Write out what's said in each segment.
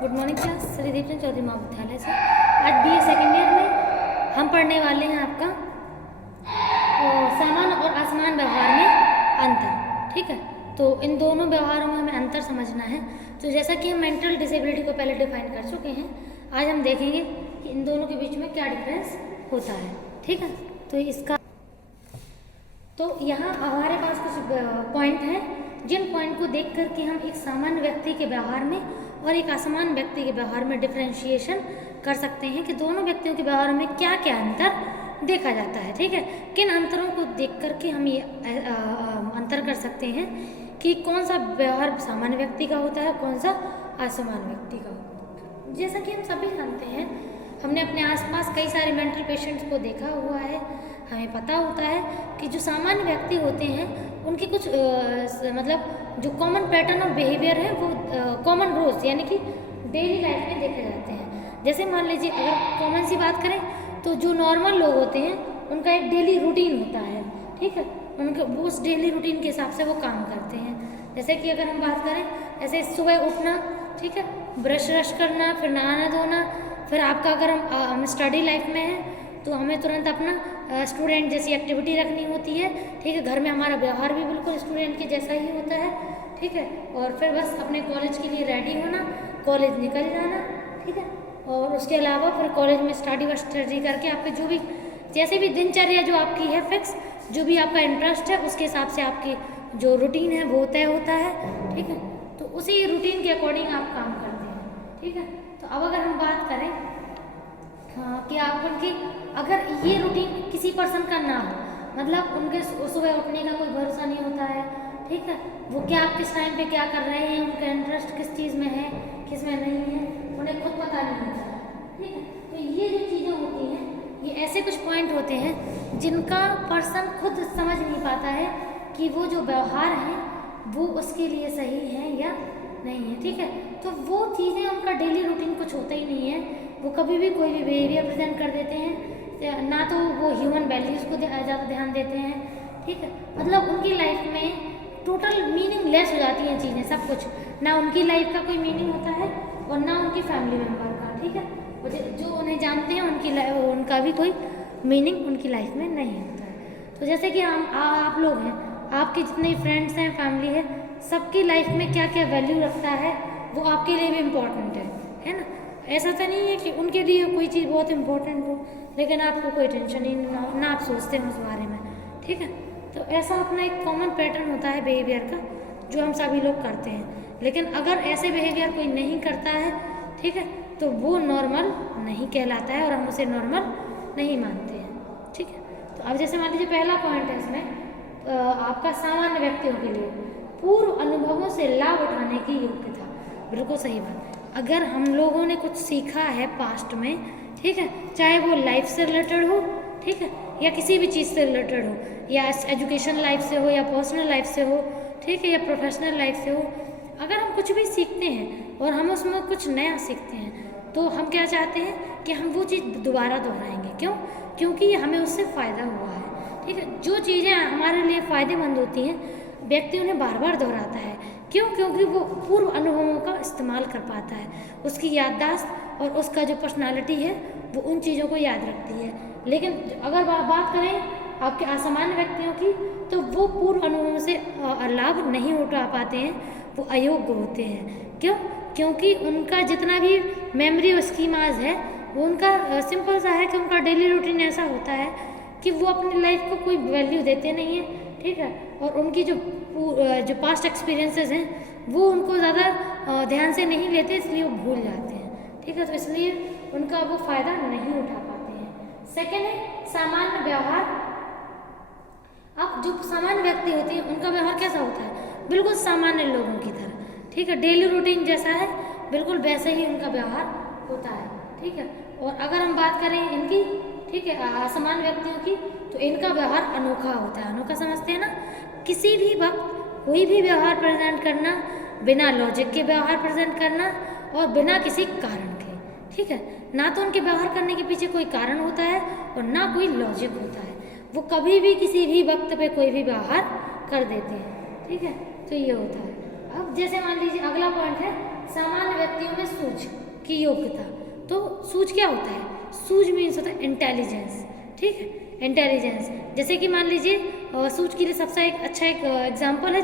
Good morning class, Shri Deepchand Chaudhary Mahavidyalaya से। आज BA second year में हम पढ़ने वाले हैं आपका सामान्य और असमान व्यवहार में अंतर। ठीक है, तो इन दोनों व्यवहारों में हमें अंतर समझना है। तो जैसा कि हम मेंटल डिसेबिलिटी को पहले डिफाइन कर चुके हैं, आज हम देखेंगे कि इन दोनों के बीच में क्या डिफरेंस होता है। ठीक है, तो यहाँ हमारे पास कुछ पॉइंट हैं जिन पॉइंट को देख कर के हम एक सामान्य व्यक्ति के व्यवहार में और एक असमान व्यक्ति के व्यवहार में डिफरेंशिएशन कर सकते हैं कि दोनों व्यक्तियों के व्यवहार में क्या क्या अंतर देखा जाता है। ठीक है, किन अंतरों को देख कर के हम ये अंतर कर सकते हैं कि कौन सा व्यवहार सामान्य व्यक्ति का होता है, कौन सा असमान व्यक्ति का होता है। जैसा कि हम सभी जानते हैं, हमने अपने आसपास कई सारे मेंटल पेशेंट्स को देखा हुआ है। हमें पता होता है कि जो सामान्य व्यक्ति होते हैं उनके कुछ मतलब जो कॉमन पैटर्न ऑफ बिहेवियर है वो कॉमन रोज यानी कि डेली लाइफ में देखे जाते हैं। जैसे मान लीजिए अगर कॉमन सी बात करें तो जो नॉर्मल लोग होते हैं उनका एक डेली रूटीन होता है। ठीक है, उनके वो उस डेली रूटीन के हिसाब से वो काम करते हैं। जैसे कि अगर हम बात करें, ऐसे सुबह उठना, ठीक है, ब्रश करना, फिर नहाना धोना, फिर आपका अगर हम स्टडी लाइफ में हैं तो हमें तुरंत अपना स्टूडेंट जैसी एक्टिविटी रखनी होती है। ठीक है, घर में हमारा व्यवहार भी बिल्कुल स्टूडेंट के जैसा ही होता है। ठीक है, और फिर बस अपने कॉलेज के लिए रेडी होना, कॉलेज निकल जाना। ठीक है, और उसके अलावा फिर कॉलेज में स्टडी करके आपके जो भी जैसे भी दिनचर्या जो आपकी है फिक्स, जो भी आपका इंटरेस्ट है उसके हिसाब से आपकी जो रूटीन है वो तय होता है। ठीक है, तो उसी रूटीन के अकॉर्डिंग आप काम करते हैं। ठीक है, तो अब अगर हम बात करें कि आप उनके अगर ये रूटीन किसी पर्सन का ना हो, मतलब उनके सुबह उठने का कोई भरोसा नहीं होता है। ठीक है, वो क्या किस टाइम पे क्या कर रहे हैं, उनका इंटरेस्ट किस चीज़ में है किस में नहीं है, उन्हें खुद पता नहीं होता है। ठीक है, तो ये जो चीज़ें होती हैं ये ऐसे कुछ पॉइंट होते हैं जिनका पर्सन खुद समझ नहीं पाता है कि वो जो व्यवहार है वो उसके लिए सही है या नहीं है। ठीक है, तो वो चीज़ें उनका डेली रूटीन कुछ होता ही नहीं है। वो कभी भी कोई भी बिहेवियर प्रेजेंट कर देते हैं, ना तो वो ह्यूमन वैल्यूज़ को ज़्यादा ध्यान देते हैं। ठीक है, मतलब उनकी लाइफ में टोटल मीनिंगलेस हो जाती हैं चीज़ें, सब कुछ, ना उनकी लाइफ का कोई मीनिंग होता है और ना उनकी फैमिली मेम्बर का। ठीक है, जो उन्हें जानते हैं उनका भी कोई मीनिंग उनकी लाइफ में नहीं होता है। तो जैसे कि आप लोग हैं, आपके जितने फ्रेंड्स हैं, फैमिली है, सबकी लाइफ में क्या क्या वैल्यू रखता है वो आपके लिए भी इम्पोर्टेंट है ना। ऐसा तो नहीं है कि उनके लिए कोई चीज़ बहुत इम्पोर्टेंट हो लेकिन आपको कोई टेंशन ही ना आप सोचते हैं उस बारे में। ठीक है, तो ऐसा अपना एक कॉमन पैटर्न होता है बिहेवियर का जो हम सभी लोग करते हैं। लेकिन अगर ऐसे बिहेवियर कोई नहीं करता है, ठीक है, तो वो नॉर्मल नहीं कहलाता है और हम उसे नॉर्मल नहीं मानते हैं। ठीक है, तो अब जैसे मान लीजिए पहला पॉइंट है इसमें आपका सामान्य व्यक्तियों के लिए पूर्व अनुभवों से लाभ उठाने की योग्यता। बिल्कुल सही बात। अगर हम लोगों ने कुछ सीखा है पास्ट में, ठीक है, चाहे वो लाइफ से रिलेटेड हो, ठीक है, या किसी भी चीज़ से रिलेटेड हो, या एजुकेशन लाइफ से हो या पर्सनल लाइफ से हो, ठीक है, या प्रोफेशनल लाइफ से हो, अगर हम कुछ भी सीखते हैं और हम उसमें कुछ नया सीखते हैं तो हम क्या चाहते हैं कि हम वो चीज़ दोबारा दोहराएंगे। क्यों? क्योंकि हमें उससे फ़ायदा हुआ है। ठीक है, जो चीज़ें हमारे लिए फ़ायदेमंद होती हैं व्यक्ति उन्हें बार बार दोहराता है। क्यों? क्योंकि वो पूर्व अनुभवों का इस्तेमाल कर पाता है, उसकी याददाश्त और उसका जो पर्सनालिटी है वो उन चीज़ों को याद रखती है। लेकिन अगर बात करें आपके असामान्य व्यक्तियों की तो वो पूर्व अनुभवों से लाभ नहीं उठा पाते हैं, वो अयोग्य होते हैं। क्यों? क्योंकि उनका जितना भी मेमोरी और स्कीमाज है वो उनका सिंपल सा है कि उनका डेली रूटीन ऐसा होता है कि वो अपनी लाइफ को कोई वैल्यू देते नहीं हैं। ठीक है, और उनकी जो पास्ट एक्सपीरियंसेस हैं वो उनको ज़्यादा ध्यान से नहीं लेते, इसलिए वो भूल जाते हैं। ठीक है, तो इसलिए उनका वो फ़ायदा नहीं उठा पाते हैं। सेकेंड है सामान्य व्यवहार। अब जो सामान्य व्यक्ति होते हैं उनका व्यवहार कैसा होता है? बिल्कुल सामान्य लोगों की तरह। ठीक है, डेली रूटीन जैसा है बिल्कुल वैसे ही उनका व्यवहार होता है। ठीक है, और अगर हम बात करें इनकी, ठीक है, असमान व्यक्तियों की, तो इनका व्यवहार अनोखा होता है। अनोखा समझते हैं ना, किसी भी वक्त कोई भी व्यवहार प्रेजेंट करना, बिना लॉजिक के व्यवहार प्रेजेंट करना और बिना किसी कारण के। ठीक है, ना तो उनके व्यवहार करने के पीछे कोई कारण होता है और ना कोई लॉजिक होता है। वो कभी भी किसी भी वक्त पे कोई भी व्यवहार कर देते हैं। ठीक है, तो ये होता है। अब जैसे मान लीजिए अगला पॉइंट है सामान्य व्यक्तियों है सूझ की योग्यता। तो सूझ क्या होता है? सूझ मीन्स होता है इंटेलिजेंस, ठीक है, इंटेलिजेंस। जैसे कि मान लीजिए सूझ के लिए सबसे एक अच्छा एक एग्जाम्पल है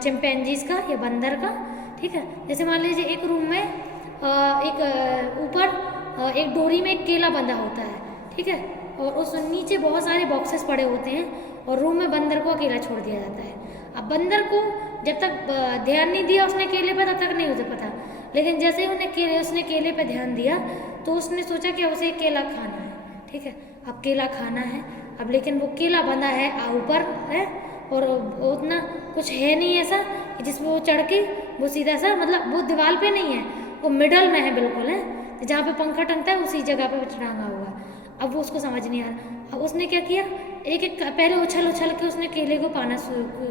चिंपैंजीज का या बंदर का, ठीक है। जैसे मान लीजिए एक रूम में एक ऊपर एक डोरी में एक केला बंधा होता है, ठीक है, और उस नीचे बहुत सारे बॉक्सेस पड़े होते हैं और रूम में बंदर को अकेला छोड़ दिया जाता है। अब बंदर को जब तक ध्यान नहीं दिया उसने केले पर, तब तक नहीं उसे पता, लेकिन जैसे ही उसने केले पे ध्यान दिया तो उसने सोचा कि उसे केला खाना है, ठीक है। अब केला खाना है, अब लेकिन वो केला बंधा है ऊपर है और उतना कुछ है नहीं ऐसा कि जिसमें वो चढ़ के वो सीधा सा, मतलब वो दीवार पे नहीं है, वो मिडल में है बिल्कुल, है जहाँ पे पंखा टंगता है उसी जगह पे टांगा हुआ। अब वो उसको समझ नहीं आ रहा। अब उसने क्या किया, एक एक पहले उछल उछल के उसने केले को पाना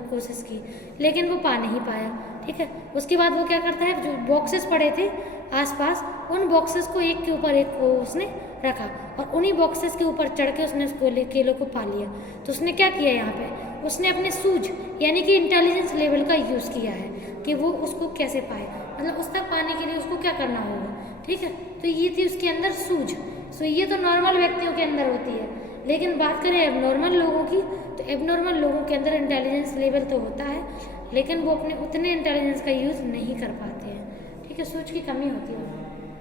कोशिश की, लेकिन वो पा नहीं पाया, ठीक है। उसके बाद वो क्या करता है, जो बॉक्सेस पड़े थे आसपास, उन बॉक्सेस को एक के ऊपर एक को उसने रखा और उन्हीं बॉक्सेस के ऊपर चढ़ के उसने उसको केलों को पा लिया। तो उसने क्या किया, यहाँ पे उसने अपने सूझ यानी कि इंटेलिजेंस लेवल का यूज़ किया है कि वो उसको कैसे पाए, मतलब उस तक पाने के लिए उसको क्या करना होगा, ठीक है। तो ये थी उसके अंदर सूझ। सो ये तो नॉर्मल व्यक्तियों के अंदर होती है, लेकिन बात करें एबनॉर्मल लोगों की, तो एबनॉर्मल लोगों के अंदर इंटेलिजेंस लेवल तो होता है, लेकिन वो अपने उतने इंटेलिजेंस का यूज़ नहीं कर पाते हैं, ठीक है, सूझ की कमी होती है।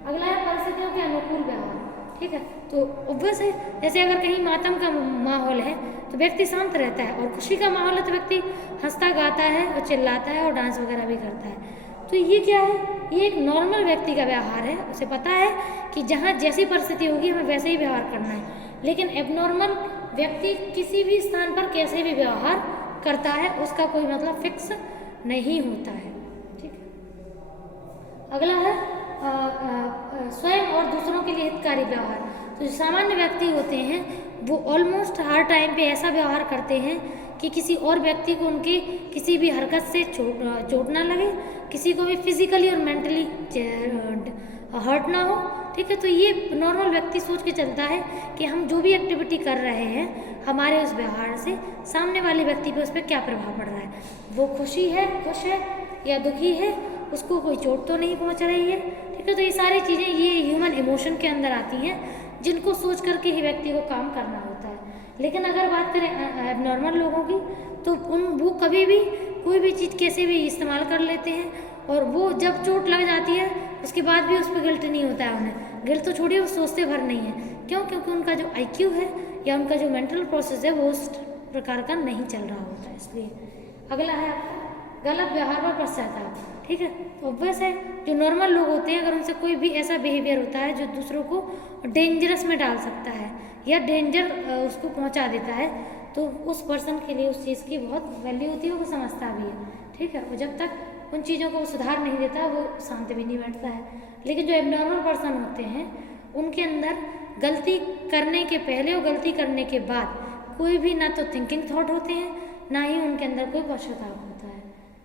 अगला है परिस्थितियों के अनुकूल व्यवहार, ठीक है। तो ऑब्वियस है, जैसे अगर कहीं मातम का माहौल है तो व्यक्ति शांत रहता है, और खुशी का माहौल है तो व्यक्ति हंसता गाता है और चिल्लाता है और डांस वगैरह भी करता है। तो ये क्या है, ये एक नॉर्मल व्यक्ति का व्यवहार है, उसे पता है कि जहाँ जैसी परिस्थिति होगी हमें वैसे ही व्यवहार करना है। लेकिन एबनॉर्मल व्यक्ति किसी भी स्थान पर कैसे भी व्यवहार करता है, उसका कोई मतलब फिक्स नहीं होता है, ठीक है। अगला है स्वयं और दूसरों के लिए हितकारी व्यवहार। तो जो सामान्य व्यक्ति होते हैं वो ऑलमोस्ट हर टाइम पे ऐसा व्यवहार करते हैं कि किसी और व्यक्ति को उनकी किसी भी हरकत से चोट ना लगे, किसी को भी फिजिकली और मेंटली हर्ट ना हो, ठीक है। तो ये नॉर्मल व्यक्ति सोच के चलता है कि हम जो भी एक्टिविटी कर रहे हैं हमारे उस व्यवहार से सामने वाले व्यक्ति पे उस पर क्या प्रभाव पड़ रहा है, वो खुश है या दुखी है, उसको कोई चोट तो नहीं पहुंच रही है, ठीक है। तो ये सारी चीज़ें ये ह्यूमन इमोशन के अंदर आती हैं, जिनको सोच करके ही व्यक्ति को काम करना होता है। लेकिन अगर बात करें एबनॉर्मल लोगों की, तो वो कभी भी कोई भी चीज़ कैसे भी इस्तेमाल कर लेते हैं, और वो जब चोट लग जाती है उसके बाद भी उस पर गिल्ट नहीं होता है उन्हें। गिल्ट तो छोड़िए, वो सोचते भर नहीं है, क्यों? क्योंकि उनका जो IQ है या उनका जो मेंटल प्रोसेस है वो उस प्रकार का नहीं चल रहा होता है, इसलिए। अगला है आपका गलत व्यवहार पर पश्चाताप, ठीक है। तो ऑब्वियस है, जो नॉर्मल लोग होते हैं अगर उनसे कोई भी ऐसा बिहेवियर होता है जो दूसरों को डेंजरस में डाल सकता है या डेंजर उसको पहुंचा देता है, तो उस पर्सन के लिए उस चीज़ की बहुत वैल्यू होती है, वो समझता भी है, ठीक है। और जब तक उन चीज़ों को सुधार नहीं देता वो शांत भी नहीं बैठता है। लेकिन जो एबनॉर्मल पर्सन होते हैं उनके अंदर गलती करने के पहले और गलती करने के बाद कोई भी ना तो थिंकिंग थॉट होते हैं, ना ही उनके अंदर कोई पश्चाताप होता है।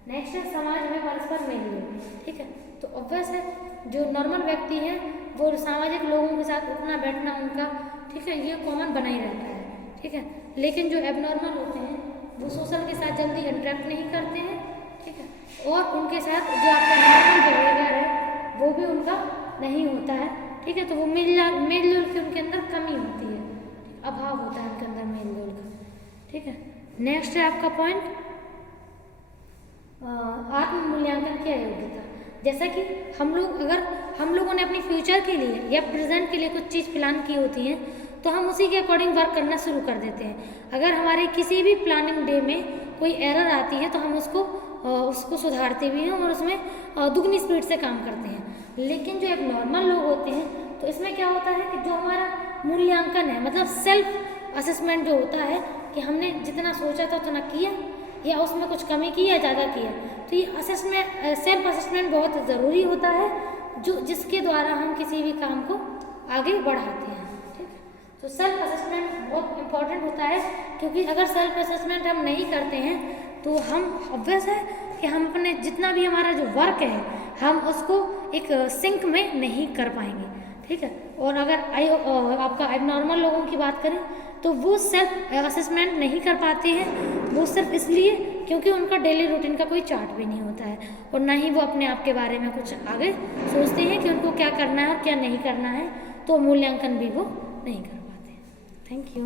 नेक्स्ट है समाज में परस्पर मेलजोल, ठीक है। तो ऑब्वियस है, जो नॉर्मल व्यक्ति हैं वो सामाजिक लोगों के साथ उठना बैठना उनका, ठीक है, ये कॉमन बना ही रहता है, ठीक है। लेकिन जो एबनॉर्मल होते हैं वो सोशल के साथ जल्दी इंटरेक्ट नहीं करते हैं, ठीक है, और उनके साथ जो आपका नॉर्मल बिहेवियर है वो भी उनका नहीं होता है, ठीक है। तो वो मेल जोल की उनके अंदर कमी होती है, अभाव होता है उनके अंदर मेल जोल का, ठीक है। नेक्स्ट है आपका पॉइंट आत्म मूल्यांकन की अयोग्यता। जैसा कि हम लोगों ने अपनी फ्यूचर के लिए या प्रेजेंट के लिए कुछ चीज़ प्लान की होती हैं, तो हम उसी के अकॉर्डिंग वर्क करना शुरू कर देते हैं। अगर हमारे किसी भी प्लानिंग डे में कोई एरर आती है तो हम उसको सुधारते भी हैं और उसमें दुगनी स्पीड से काम करते हैं। लेकिन जो एक नॉर्मल लोग होते हैं तो इसमें क्या होता है कि जो हमारा मूल्यांकन है, मतलब सेल्फ असेसमेंट जो होता है कि हमने जितना सोचा था उतना किया या उसमें कुछ कमी की या ज़्यादा किया, तो ये सेल्फ असेसमेंट बहुत ज़रूरी होता है, जिसके द्वारा हम किसी भी काम को आगे बढ़ाते हैं, ठीक है। तो सेल्फ असेसमेंट बहुत इम्पॉर्टेंट होता है, क्योंकि अगर सेल्फ असेसमेंट हम नहीं करते हैं तो हम ऑब्वियस है कि हम अपने जितना भी हमारा जो वर्क है हम उसको एक सिंक में नहीं कर पाएंगे, ठीक है। और अगर आपका एबनॉर्मल लोगों की बात करें तो वो सेल्फ असेसमेंट नहीं कर पाते हैं, वो सिर्फ इसलिए क्योंकि उनका डेली रूटीन का कोई चार्ट भी नहीं होता है और ना ही वो अपने आप के बारे में कुछ आगे सोचते हैं कि उनको क्या करना है और क्या नहीं करना है, तो मूल्यांकन भी वो नहीं कर पाते। Thank you.